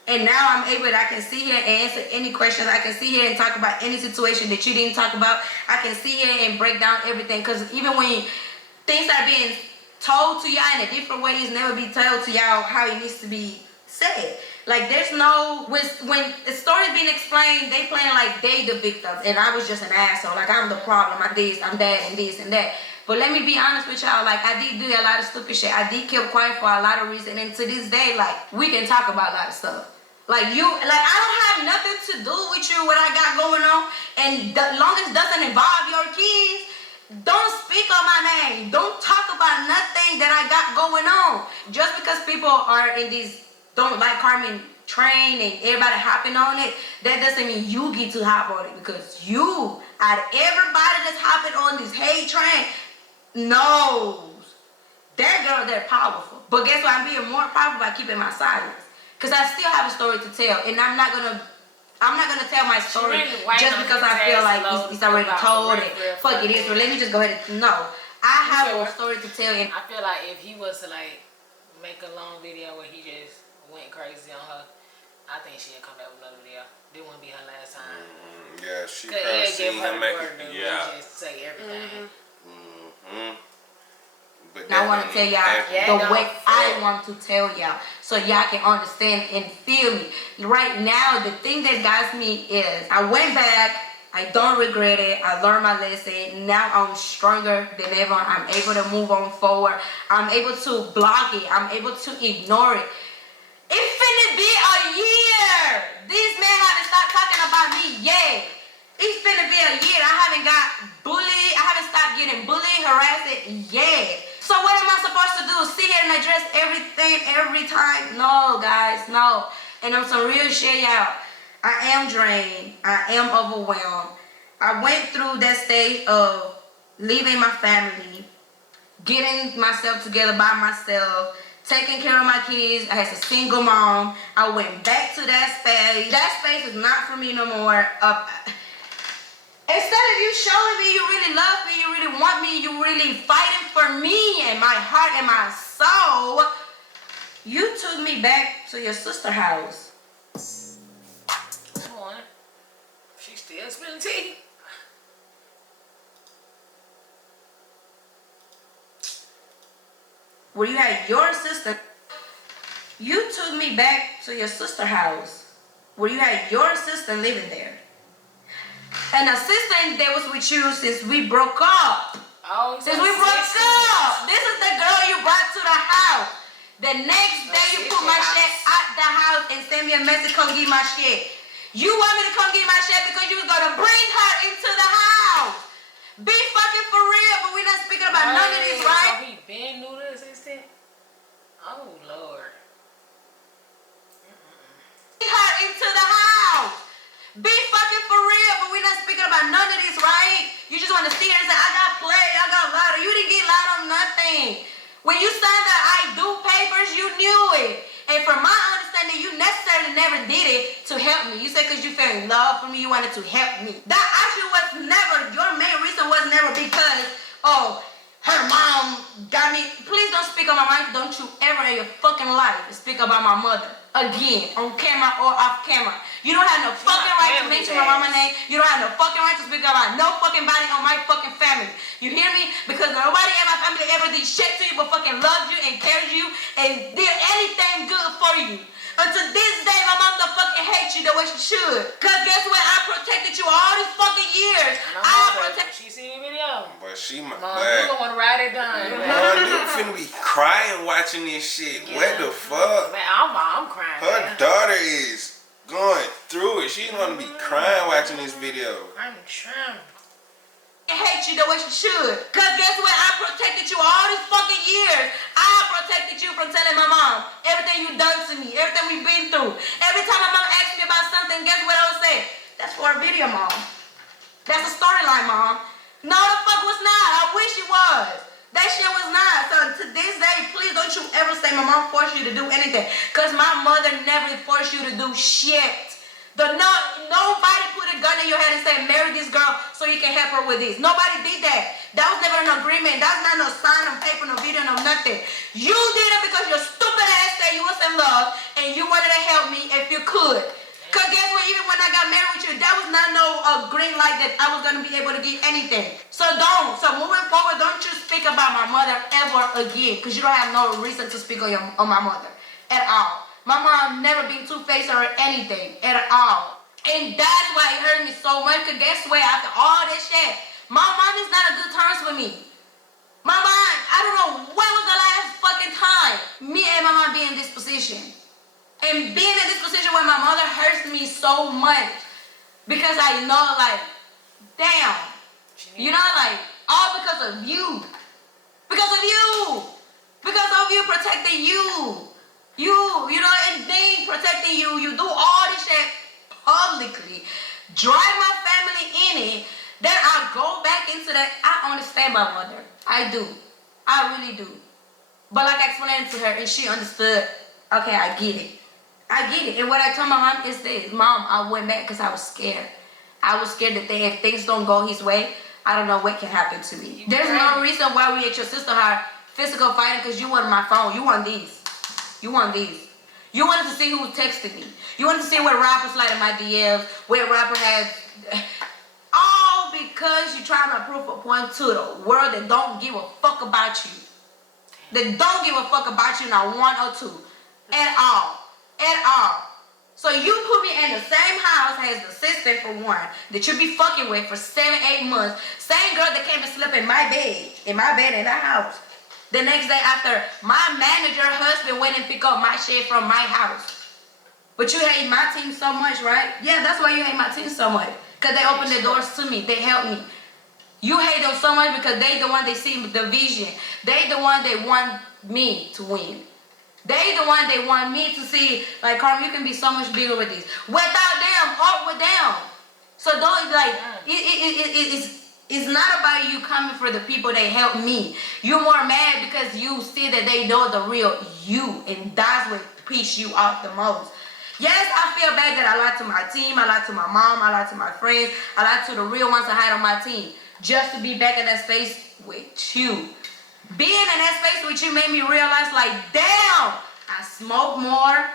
And now I'm able to, I can sit here and answer any questions. I can sit here and talk about any situation that you didn't talk about. I can sit here and break down everything. Because even when things are being told to y'all in a different way, it's never be told to y'all how it needs to be said. Like, there's no, when the story's being explained, they playing like they the victims. And I was just an asshole. Like, I'm the problem. I'm this, I'm that, and this, and that. But let me be honest with y'all, like, I did do a lot of stupid shit. I did keep quiet for a lot of reasons. And to this day, like, we can talk about a lot of stuff. Like, I don't have nothing to do with you, what I got going on. And as long as it doesn't involve your kids, don't speak on my name. Don't talk about nothing that I got going on. Just because people are in these don't like Carmen train and everybody hopping on it, that doesn't mean you get to hop on it. Because you, out of everybody that's hopping on this hate train, knows that girl, they're powerful. But guess what? I'm being more powerful by keeping my silence. Because I still have a story to tell. And I'm not gonna tell my story just because I feel like it's already told and fuck it is. So let me just go ahead and, no. I have a story to tell. And I feel like if he was to like make a long video where he just went crazy on her, I think she'd come back with another video. This wouldn't be her last time. Yeah, she probably seen him make it. Yeah. Just say everything. But I want to tell y'all the way I want to tell y'all, so y'all can understand and feel me. Right now, the thing that got me is I went back. I don't regret it. I learned my lesson. Now I'm stronger than ever. I'm able to move on forward. I'm able to block it. I'm able to ignore it. It's finna be a year. This man haven't stopped talking about me yet. It's finna be a year. I haven't got bullied. I haven't stopped getting bullied, harassed yet. So what am I supposed to do? Sit here and address everything every time? No, guys, no. And on some real shit, y'all, I am drained. I am overwhelmed. I went through that stage of leaving my family, getting myself together by myself, taking care of my kids. I was a single mom. I went back to that space. That space is not for me no more. Instead of you showing me you really love me, you really want me, you really fighting for me and my heart and my soul, you took me back to your sister's house. Come on. She's still spilling tea. Where you had your sister. You took me back to your sister's house. Where you had your sister living there. And a sister that was with you since we broke up. Oh, since we broke up. This is the girl you brought to the house. The next day you put my shit out the house and send me a message, come get my shit. You want me to come get my shit because you was gonna bring her into the house. Be fucking for real, but we're not speaking about none of this, right? So he been knew this instant? Oh, Lord. Bring her into the house. Be fucking for real, but we're not speaking about none of this, right? You just want to sit here and say, I got played, I got lied. You didn't get lied on nothing. When you signed the I do papers, you knew it. And from my understanding, you necessarily never did it to help me. You said because you fell in love for me, you wanted to help me. That actually was never, your main reason was never because, oh, her mom got me. Please don't speak on my mind. Don't you ever in your fucking life speak about my mother again, on camera or off camera. You don't have no fucking right to mention my mama's name. You don't have no fucking right to speak about no fucking body on my fucking family. You hear me? Because nobody in my family ever did shit to you but fucking loved you and cared you and did anything good for you. Until this day, my mom don't fucking hate you the way she should. Cause guess what? I protected you all these fucking years. I protected. She seen the video. But she my Mom, you don't want to ride it down. Mom, you finna be crying watching this shit. Yeah. What the fuck? Man, I'm crying. Her daughter is going through it. She's gonna be crying watching this video. I'm trying. I hate you the way she should. Cause guess what? I protected you all these fucking years. I protected you from telling my mom everything you done to me, everything we've been through. Every time my mom asked me about something, guess what I would say? That's for a video, Mom. That's a storyline, Mom. No, the fuck was not. I wish it was. That shit was not. So to this day, please don't you ever say my mom forced you to do anything. Cause my mother never forced you to do shit. Nobody put a gun in your head and say, marry this girl so you can help her with this. Nobody did that. That was never an agreement. That's not no sign on paper, no video, no nothing. You did it because your stupid ass said you was in love and you wanted to help me if you could. Cause guess what, even when I got married with you, that was not no green light that I was gonna be able to get anything. So moving forward, don't you speak about my mother ever again. Cause you don't have no reason to speak on my mother at all. My mom never been two-faced or anything at all. And that's why it hurt me so much. Because guess what? After all this shit, my mom is not on good terms with me. My mom, I don't know when was the last fucking time me and my mom being in this position. And being in this position where my mother hurts me so much. Because I know, like, damn. You know, like, all because of you. Because of you. Because of you protecting you. You know, and they protecting you. You do all this shit publicly. Drive my family in it. Then I go back into that. I understand my mother. I do. I really do. But like I explained to her and she understood, okay, I get it. I get it. And what I told my mom is this. Mom, I went back because I was scared. I was scared that if things don't go his way, I don't know what can happen to me. There's no reason why we at your sister had physical fighting because you wanted my phone. You want these. You want these. You wanted to see who texted me. You wanted to see what rapper slid in my DMs, what rapper had. All because you're trying to prove a point to the world that don't give a fuck about you. That don't give a fuck about you, not one or two. At all. At all. So you put me in the same house as the sister for one, that you be fucking with for 7-8 months. Same girl that came and slept in my bed in that house. The next day after my manager husband went and picked up my shit from my house. But you hate my team so much, right? Yeah, that's why you hate my team so much. Because they opened the doors to me. They helped me. You hate them so much because they the one they see the vision. They the one they want me to win. They the one they want me to see, like, Carmen, you can be so much bigger with these. Without them, or with them. So don't, like, it's not about you coming for the people that help me. You're more mad because you see that they know the real you, and that's what pisses you off the most. Yes, I feel bad that I lied to my team, I lied to my mom, I lied to my friends, I lied to the real ones I had on my team, just to be back in that space with you. Being in that space with you made me realize, like, damn, I smoke more,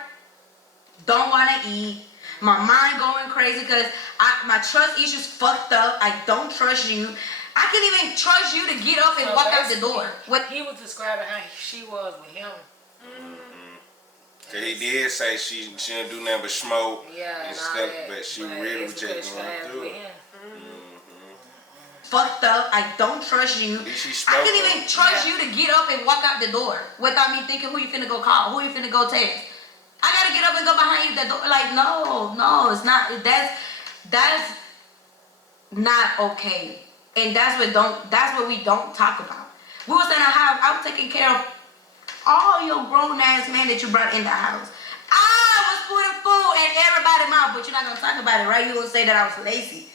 don't want to eat, my mind going crazy because my trust issues fucked up. I don't trust you. I can't even trust you to get up and walk out the door. What he was describing how she was with him. Cause he did say she didn't do nothing but smoke and stuff, but she really was just going through it. Fucked up. I don't trust you. I can't even trust you to get up and walk out the door without me thinking who you finna go call, who you finna go text. I gotta get up and go behind you. That door. Like, no, it's not. That's not okay. And that's what we don't talk about. We was in a house. I was taking care of all your grown ass men that you brought in the house. I was putting food in everybody's mouth, but you're not gonna talk about it, right? You gonna say that I was lazy.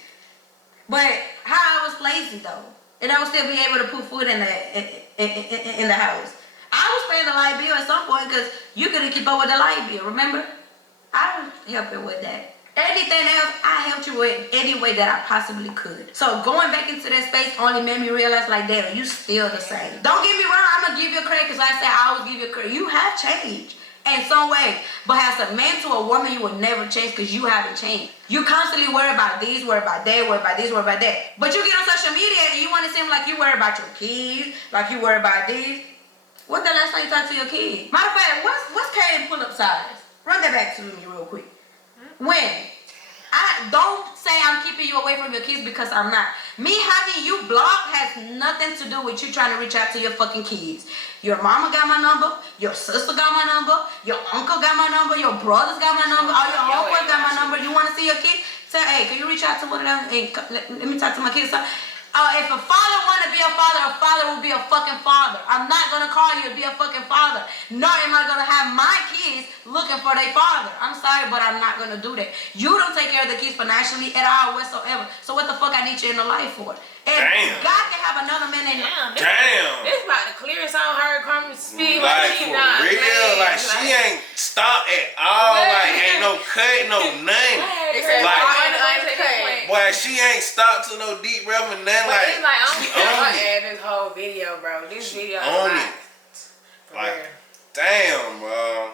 But how I was lazy though, and I would still be able to put food in the house. I was paying the light bill at some point because you couldn't keep up with the light bill. Remember? I was helping with that. Anything else, I helped you with any way that I possibly could. So going back into that space only made me realize, like, damn, you still the same. Don't get me wrong, I'm gonna give you credit because I said I always give you credit. You have changed in some way, but as a man to a woman, you will never change because you haven't changed. You constantly worry about this, worry about that, worry about this, worry about that. But you get on social media and you want to seem like you worry about your kids, like you worry about this. When the last time you talked to your kids? Matter of fact, what's carrying pull-up size? Run that back to me real quick. When? I don't say I'm keeping you away from your kids because I'm not. Me having you blocked has nothing to do with you trying to reach out to your fucking kids. Your mama got my number, your sister got my number, your uncle got my number, your brothers got my number, all your uncles got my number. You want to see your kid? Say, hey, can you reach out to one of them and let me talk to my kids? If a father want to be a father will be a fucking father. I'm not going to call you to be a fucking father. Nor am I going to have my kids looking for their father. I'm sorry, but I'm not going to do that. You don't take care of the kids financially at all whatsoever. So what the fuck I need you in the life for? And damn. God can have another man in Damn. This about the clearest I heard Carmen speak. Like, she for not real, playing. like, she ain't stopped at all. Like, ain't no cut, no nothing. Like, boy, she ain't stopped to no deep breath and nothing. but Like, it's like, she I'm on gonna it. add this whole video, bro. This video is on like, it. Like, damn, bro.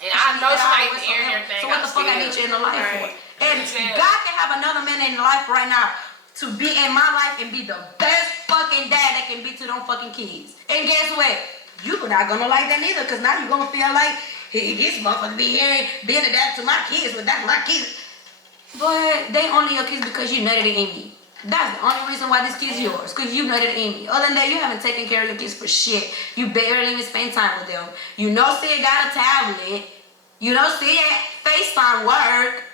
and I know she ain't airing everything. So what the fuck I need you in the life for? And Yeah. God can have another man in life right now to be in my life and be the best fucking dad that can be to them fucking kids. And guess what? You're not gonna like that neither, because now you're gonna feel like this motherfucker be here being a dad to my kids, but that's my kids. But they only your kids because you nutted in me. That's the only reason why this kid's yours, because you nutted in me. Other than that, you haven't taken care of your kids for shit. You barely even spend time with them. You know, still got a tablet. You know, still FaceTime work.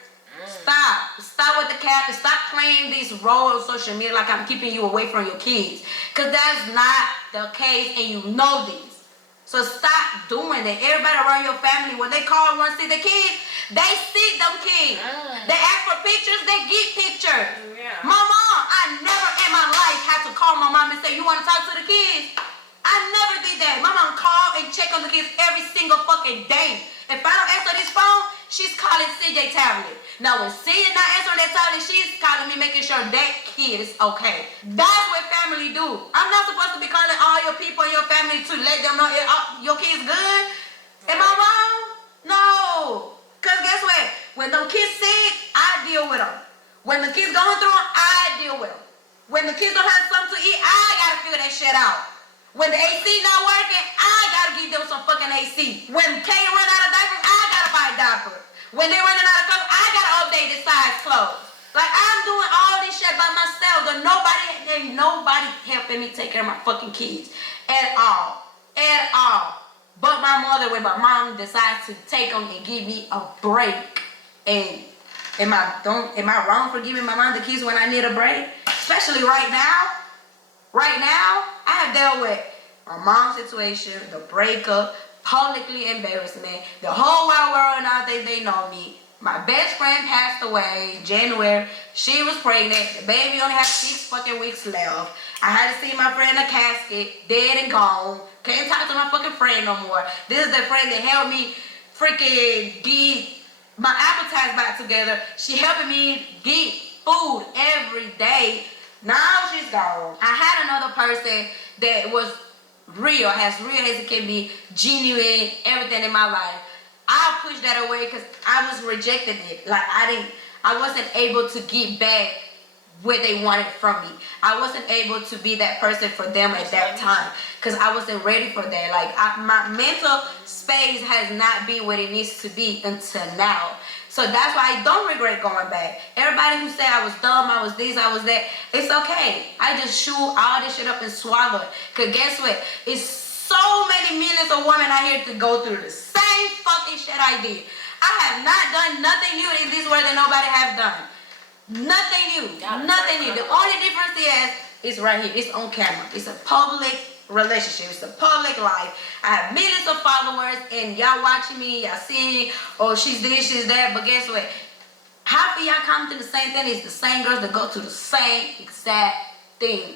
Stop with the cap and stop playing this role on social media like I'm keeping you away from your kids. Because that's not the case and you know this. So stop doing that. Everybody around your family, when they call and want to see the kids, they see them kids. They ask for pictures, they get pictures. Yeah. My mom, I never in my life had to call my mom and say, you want to talk to the kids? I never did that. My mom called and checked on the kids every single fucking day. If I don't answer this phone, she's calling CJ tablet. Now when CJ not answering that tablet, she's calling me, making sure that kid is okay. That's what family do. I'm not supposed to be calling all your people in your family to let them know your kid's good. Am I wrong? No. Because guess what? When them kids sick, I deal with them. When the kids going through them, I deal with them. When the kids don't have something to eat, I gotta figure that shit out. When the AC not working, I gotta give them some fucking AC. When Kay run out of diapers, I gotta buy diapers. When they running out of clothes, I gotta update the size clothes. Like, I'm doing all this shit by myself. Ain't nobody helping me take care of my fucking kids. At all. At all. But my mother, when my mom decides to take them and give me a break. And am I wrong for giving my mom the keys when I need a break? Especially right now. Right now, I have dealt with my mom's situation, the breakup, publicly embarrassment, the whole wide world and all they know me. My best friend passed away in January. She was pregnant. The baby only had 6 fucking weeks left. I had to see my friend in a casket, dead and gone. Can't talk to my fucking friend no more. This is the friend that helped me freaking get my appetites back together. She helping me get food every day. Now she's gone. I had another person that was real, as it can be, genuine, everything in my life. I pushed that away because I was rejecting it. Like I wasn't able to get back what they wanted from me. I wasn't able to be that person for them at that time because I wasn't ready for that. Like my mental space has not been what it needs to be until now. So that's why I don't regret going back. Everybody who said I was dumb, I was this, I was that, it's okay. I just chew all this shit up and swallow it. Because guess what? It's so many millions of women out here to go through the same same fucking shit I did. I have not done nothing new in this world that nobody have done. Nothing new. Nothing new. The only difference is right here. It's on camera. It's a public relationship. It's a public life. I have millions of followers and y'all watching me, y'all seeing, oh, she's this, she's that. But guess what? Half of y'all come to the same thing. It's the same girls that go to the same exact thing.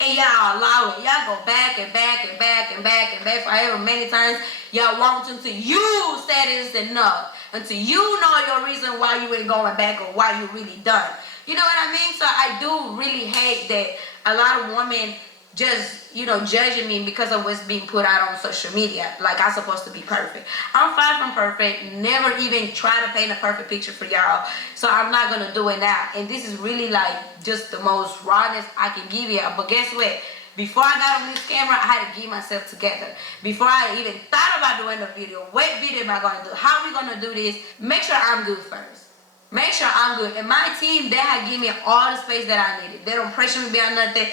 And y'all allow it. Y'all go back and back and back and back and back for however many times y'all want until you said it's enough. Until you know your reason why you ain't going back or why you really done. You know what I mean? So I do really hate that a lot of women just, you know, judging me because of what's being put out on social media. Like I'm supposed to be perfect. I'm far from perfect. Never even try to paint a perfect picture for y'all. So I'm not going to do it now. And this is really like just the most rawness I can give you. But guess what? Before I got on this camera, I had to get myself together. Before I even thought about doing the video, what video am I going to do? How are we going to do this? Make sure I'm good first. Make sure I'm good. And my team, they have given me all the space that I needed. They don't pressure me beyond nothing.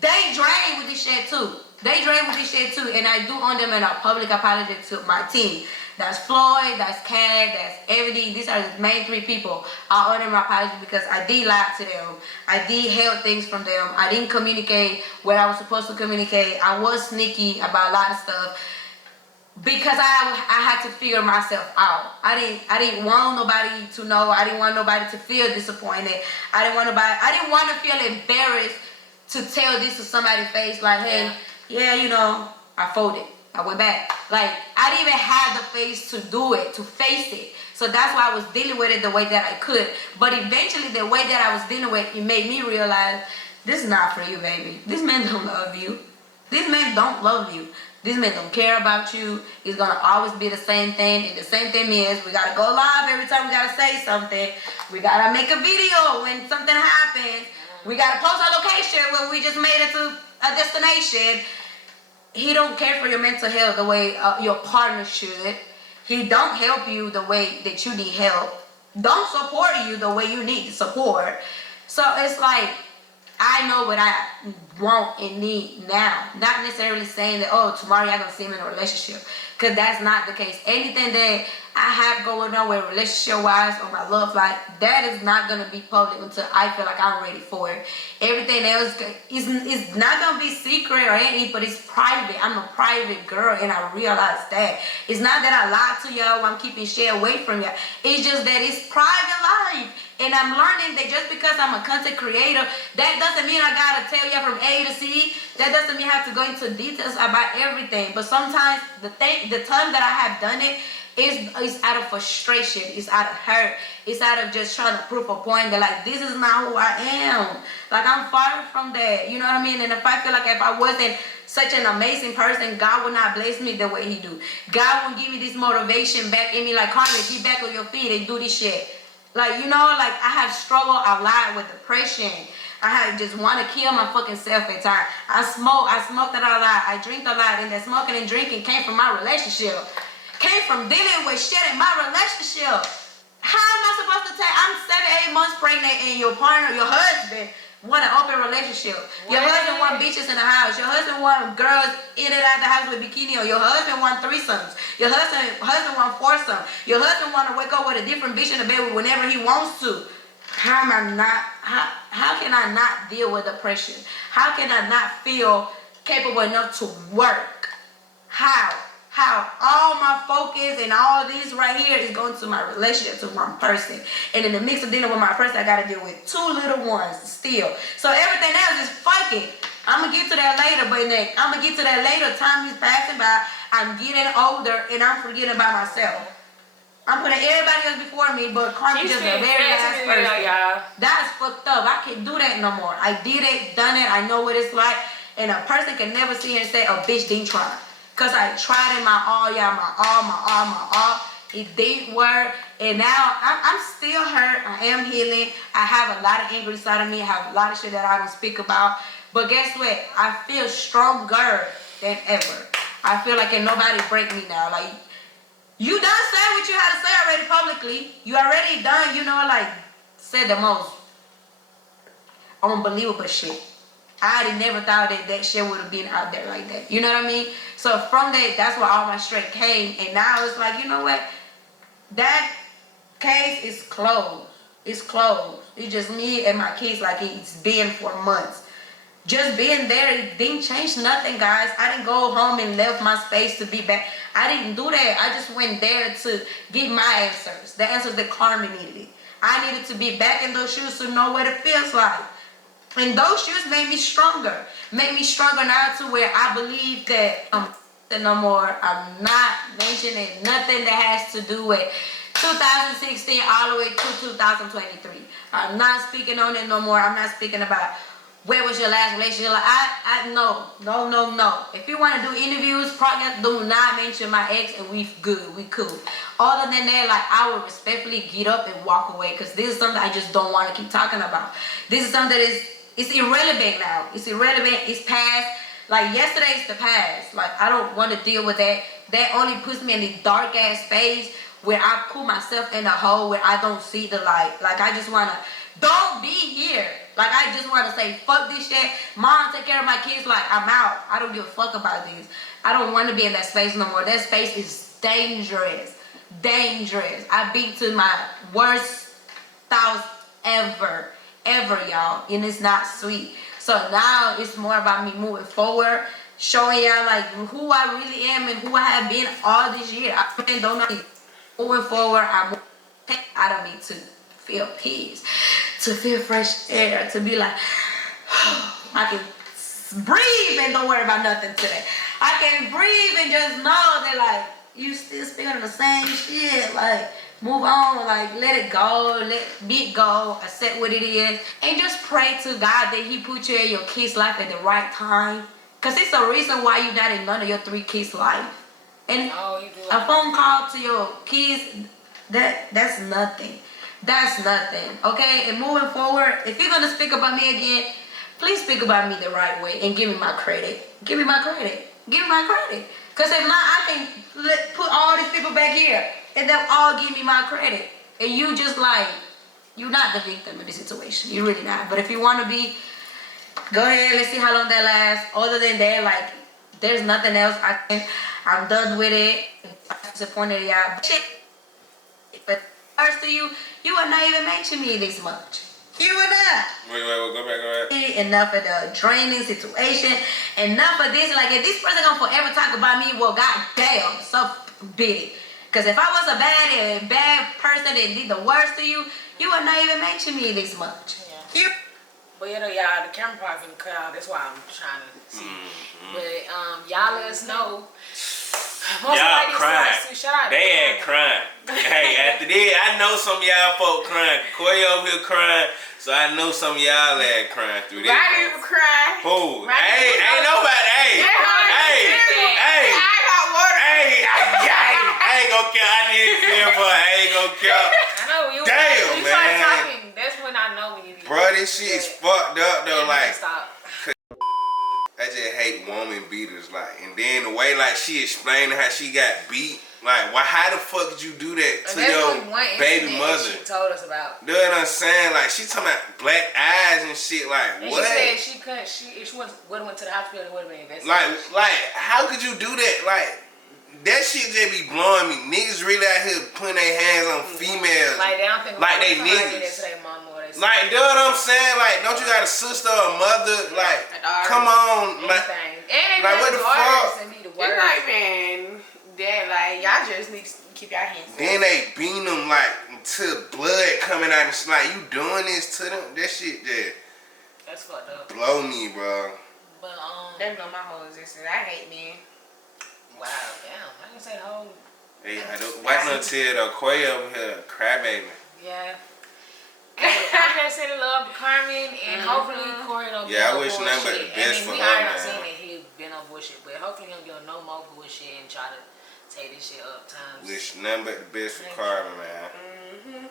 They drain with this shit too. They drain with this shit too. And I do owe them a public apology to my team. That's Floyd, that's Kat, that's everything. These are the main three people. I owe them my apology because I did lie to them. I did held things from them. I didn't communicate what I was supposed to communicate. I was sneaky about a lot of stuff because I had to figure myself out. I didn't want nobody to know. I didn't want nobody to feel disappointed. I didn't want to feel embarrassed to tell this to somebody's face like, hey, yeah, you know, I folded. I went back. Like, I didn't even have the face to do it, to face it. So that's why I was dealing with it the way that I could. But eventually, the way that I was dealing with it, made me realize, this is not for you, baby. This man don't love you. This man don't love you. This man don't care about you. It's going to always be the same thing. And the same thing is, we got to go live every time we got to say something. We got to make a video when something happens. We got to post our location when we just made it to a destination. He don't care for your mental health the way your partner should. He don't help you the way that you need help. Don't support you the way you need support. So it's like, I know what I want and need now. Not necessarily saying that, oh, tomorrow y'all gonna see me in a relationship. Because that's not the case. Anything that I have going on with relationship-wise or my love life, that is not going to be public until I feel like I'm ready for it. Everything else is not going to be secret or anything, but it's private. I'm a private girl, and I realize that. It's not that I lie to y'all, I'm keeping shit away from y'all. It's just that it's private life. And I'm learning that just because I'm a content creator, that doesn't mean I gotta tell you from A to Z. That doesn't mean I have to go into details about everything. But sometimes the time that I have done it is out of frustration. It's out of hurt. It's out of just trying to prove a point that like this is not who I am. Like I'm far from that. You know what I mean? And if I feel like if I wasn't such an amazing person, God would not bless me the way He do. God will give me this motivation back in me, like Carmen, get back on your feet and do this shit. Like, you know, like I have struggled a lot with depression. I had just want to kill my fucking self at times. I smoked a lot. I drink a lot. And that smoking and drinking came from my relationship. Came from dealing with shit in my relationship. How am I supposed to tell? I'm 7-8 months pregnant and your partner, your husband, want an open relationship. Your husband want bitches in the house. Your husband want girls in and out the house with bikini on. Your husband want threesomes. Your husband want foursome. Your husband want to wake up with a different bitch in the bed whenever he wants to. How can I not deal with depression? How can I not feel capable enough to work? How all my focus and all this right here is going to my relationship to one person. And in the mix of dealing with my person, I got to deal with two little ones still. So everything else is fucking. I'm going to get to that later, but I'm going to get to that later. Time is passing by. I'm getting older and I'm forgetting about myself. I'm putting everybody else before me, but Carmen just the very last person. That's fucked up. I can't do that no more. I did it, done it. I know what it's like. And a person can never sit here and say, a bitch didn't try. Because I tried in my all, y'all, my all. It didn't work. And now I'm still hurt. I am healing. I have a lot of anger inside of me. I have a lot of shit that I don't speak about. But guess what? I feel stronger than ever. I feel like can nobody break me now. Like, you done said what you had to say already publicly. You already done, you know, like, said the most unbelievable shit. I'd have never thought that shit would have been out there like that. You know what I mean? So from that, that's where all my strength came. And now it's like, you know what? That case is closed. It's closed. It's just me and my kids like it's been for months. Just being there, it didn't change nothing, guys. I didn't go home and left my space to be back. I didn't do that. I just went there to get my answers. The answers that Carmen needed. I needed to be back in those shoes to know what it feels like. And those shoes made me stronger. Made me stronger now to where I believe that no more. I'm not mentioning nothing that has to do with 2016 all the way to 2023. I'm not speaking on it no more. I'm not speaking about where was your last relationship. Like, no. If you want to do interviews, podcast, do not mention my ex and we good, we cool. Other than that, like, I would respectfully get up and walk away because this is something I just don't want to keep talking about. This is something that it's irrelevant now. It's irrelevant. It's past. Like, yesterday's the past. Like, I don't want to deal with that. That only puts me in the dark ass phase where I put myself in a hole where I don't see the light. Like, I just want to, don't be here. Like, I just want to say, fuck this shit. Mom, take care of my kids. Like, I'm out. I don't give a fuck about this. I don't want to be in that space no more. That space is dangerous. Dangerous. I've been to my worst thoughts ever, y'all. And it's not sweet. So now it's more about me moving forward, showing y'all like who I really am and who I have been all this year. I don't know. Moving forward, I'm out of me to feel peace, to feel fresh air, to be like, I can breathe and don't worry about nothing today. I can breathe and just know that like you still feeling the same shit. Like, move on, like let it go, let it go, accept what it is, and just pray to God that He put you in your kid's life at the right time. Cause it's a reason why you're not in none of your 3 kids' life. And a phone call to your kids, that's nothing. That's nothing, okay? And moving forward, if you're gonna speak about me again, please speak about me the right way and give me my credit. Give me my credit. Give me my credit. Because if not, I can put all these people back here and they'll all give me my credit. And you just like, you're not the victim in this situation. You're really not. But if you want to be, go ahead. Let's see how long that lasts. Other than that, like, there's nothing else. I'm done with it. I'm disappointed in y'all. But first to you, you are not even mentioning me this much. You are not. Wait, go back. Enough of the draining situation. Enough of this. Like, if this person gonna forever talk about me, well, goddamn, so be it. Because if I was a bad person that did the worst to you, you would not even mention me this much. Yeah. But you know, y'all, the camera probably finna cut out. That's why I'm trying to see. But y'all let us know. Y'all crying. They ain't crying. Hey, after that, I know some of y'all folk crying. Koy over here crying, so I know some of y'all had crying through this. Roddy was crying. Who? Ain't nobody. Hey. I got water. Hey, I ain't gonna care. I didn't feel for. I ain't gonna care. I know you. Damn, you man. start talking. That's when I know when you. Bro, this shit is fucked up though. Like, stop. I just hate woman beaters, like, and then the way like she explained how she got beat, like, why? How the fuck did you do that to your baby mother? She told us about. You know what I'm saying? Like, she talking about black eyes and shit. Like, and what? She said she couldn't. If she would have went to the hospital, it would have been investigated. Like, how could you do that? Like, that shit just be blowing me. Niggas really out here putting their hands on females. Like, they don't think like they niggas. Like, you know what I'm saying? Like, don't you got a sister or a mother? Like, come on. Like, what the fuck? It's like, man, Dad, like, y'all just need to keep your hands up. Then they beat them, like, until blood coming out. It's like, you doing this to them? That shit just... That's fucked up. Blow me, bro. But, they know my whole existence. I hate men. Wow, damn. I didn't say whole... Hey, why not tell the Koy over here, crybaby? Yeah. I'm just sending love to Carmen, and hopefully Corey don't get no bullshit. I wish nothing but the best for her, we already man. seen that he's been on bullshit, but hopefully he don't get no more bullshit and try to take this shit up times. Wish nothing but the best for Carmen, man.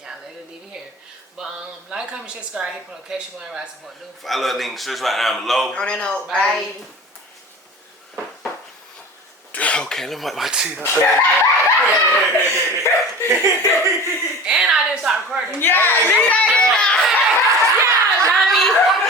Yeah, let it leave it here. But like, comment, share, subscribe, hit the notification button, right, support, do. Follow the link, search right down below. On that note, bye. Okay, let me wipe my teeth. And I didn't start recording. Yeah,